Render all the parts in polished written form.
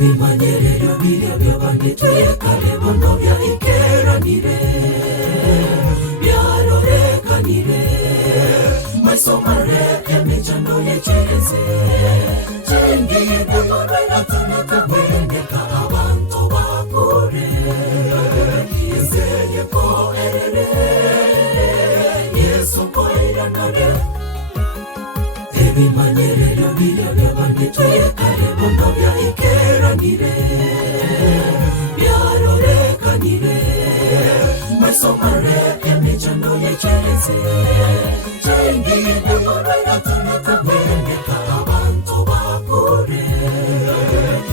ebimanyerero bibyo byabandituye kale bono bya ikeranire byarorekanire masomare emijano yechereze chengiye atunaka bwendeka abantu bakore yezeye ko erere yesu ko iranare ebimanyerero bibyo byabandituye kale bono bya ikeranire byarorekanire masomare emijano yechereze chengiye atunaka bwendeka abantu bakore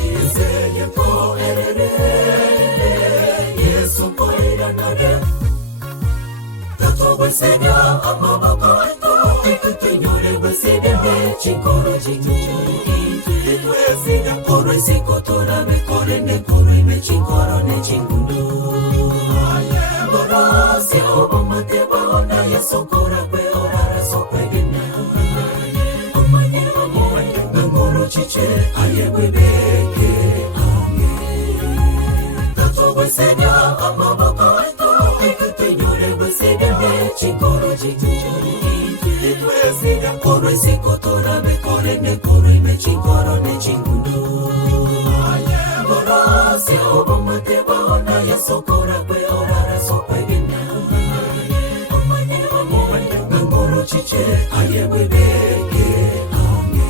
yezeye ko erere yesu ko iranare tatobesenya amaboko itutunyore besede chikoro chituchuri twesida koro isikotora bekore ne koro ime chikoro ne chingundu borose obamate baona yasokora kwe orara sopegena omanye ngoro chiche ayebwebeke ame tatobesenya amaboko itutunyore besede chikoro chituchuri twesida koro isikotora bekore ne koro ime chikoro ne chingundu borose obamate baona yasokora kwe orara sopegena omanye ngoro chiche ayebwebeke ame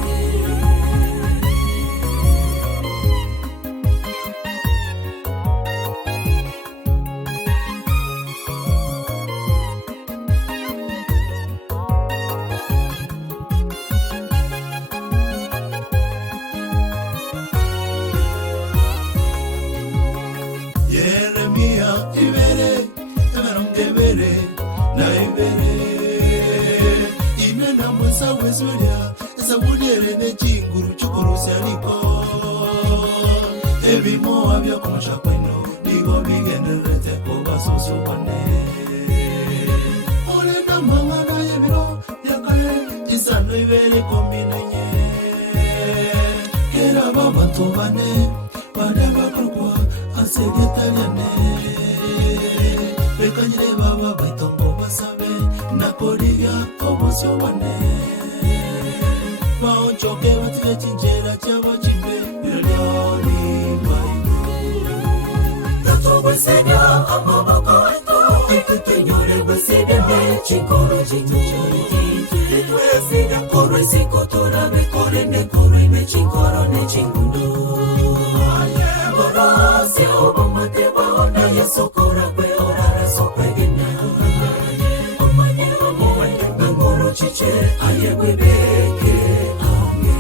chikoro chituchuri twesida koro isikotora bekore ne koro ime chikoro ne chingundu borose obamate baona yasokora kwe orara sopegena omanye ngoro chiche ayebwebeke ame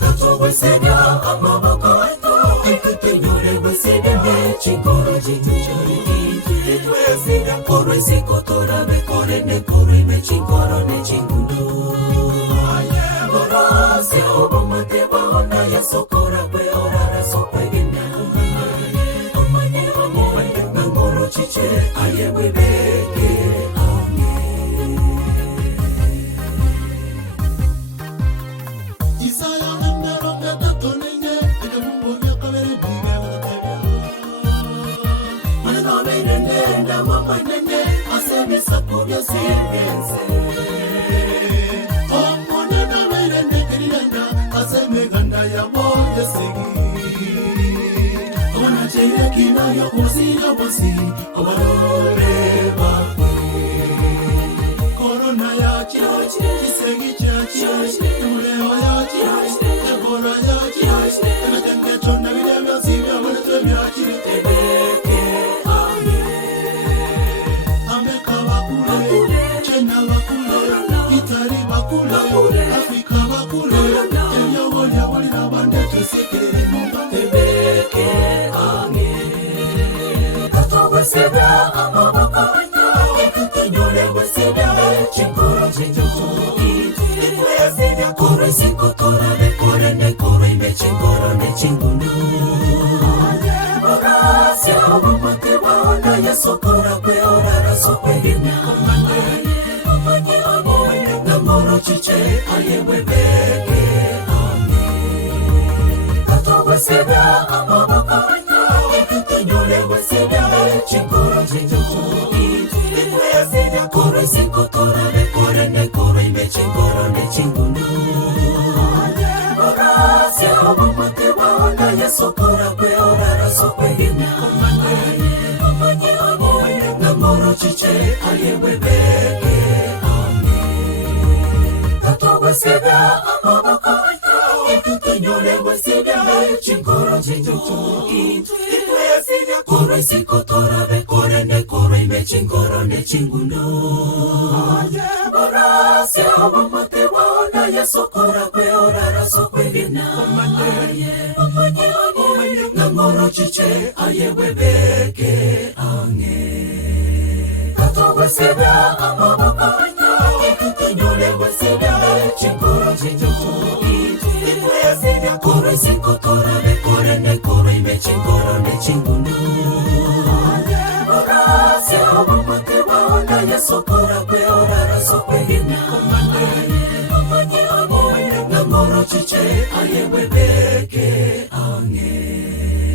tatobesenya amaboko itutunyore besede chikoro chituchuri twesida koro isikotora bekore ne koro ime chikoro ne chingundu borose obamate baona yasokora kwe orara sopegena omanye ngoro chiche ayebwebeke ame Isaya emberonga tatonenye edemumbonya kabere biga nenda wamanene asemi sakubya singenze omonena mirende kiriyanda asemi ganda yabonye sigi ona chile kina yokusiya bosi obaroreba korona yachi kisegi chachi muleo yachi ekora yachi emetengecho na video sibya mwanetwe yachi tebeke Afrika bakule enyoboli aboli nabande tusikirire nomba tebeke ame tatobeseda amaboko itutunyore beseda chikoro chichuchuri twesida koro isikotora bekore ne koro ime chikoro ne chingundu borose obamate baona yasokora kwe orara sopegena omanye ngoro chiche ayebwebeke ame tatobeseda Katawesega amaboko Ikutanyole wesega Chingoro chinjoki Ikwesega kore sikotora Nekore nekore ime chingoro ne chingundu Orase omumate waona Yesokora kwe orara sokwe hina Omanye Namoro chiche ayewebeke Amen Katawesega amaboko Ikutanyole wesega Chingoro chinjoki Ikwesega kore sikotora Nekore nekore ime chingoro ne chingundu Orase omumate waona Yesokora kwe orara sokwe hina Omanye Namoro chiche ayewebeke Katawesega amaboko Ikutanyole wesega Chingoro chinjoki Ikwesega kore sikotora Nekore nekore ime chingoro ne chingundu Orase omumate waona Yesokora kwe orara sokwe hina Omanye Namoro chiche ayewebeke Amen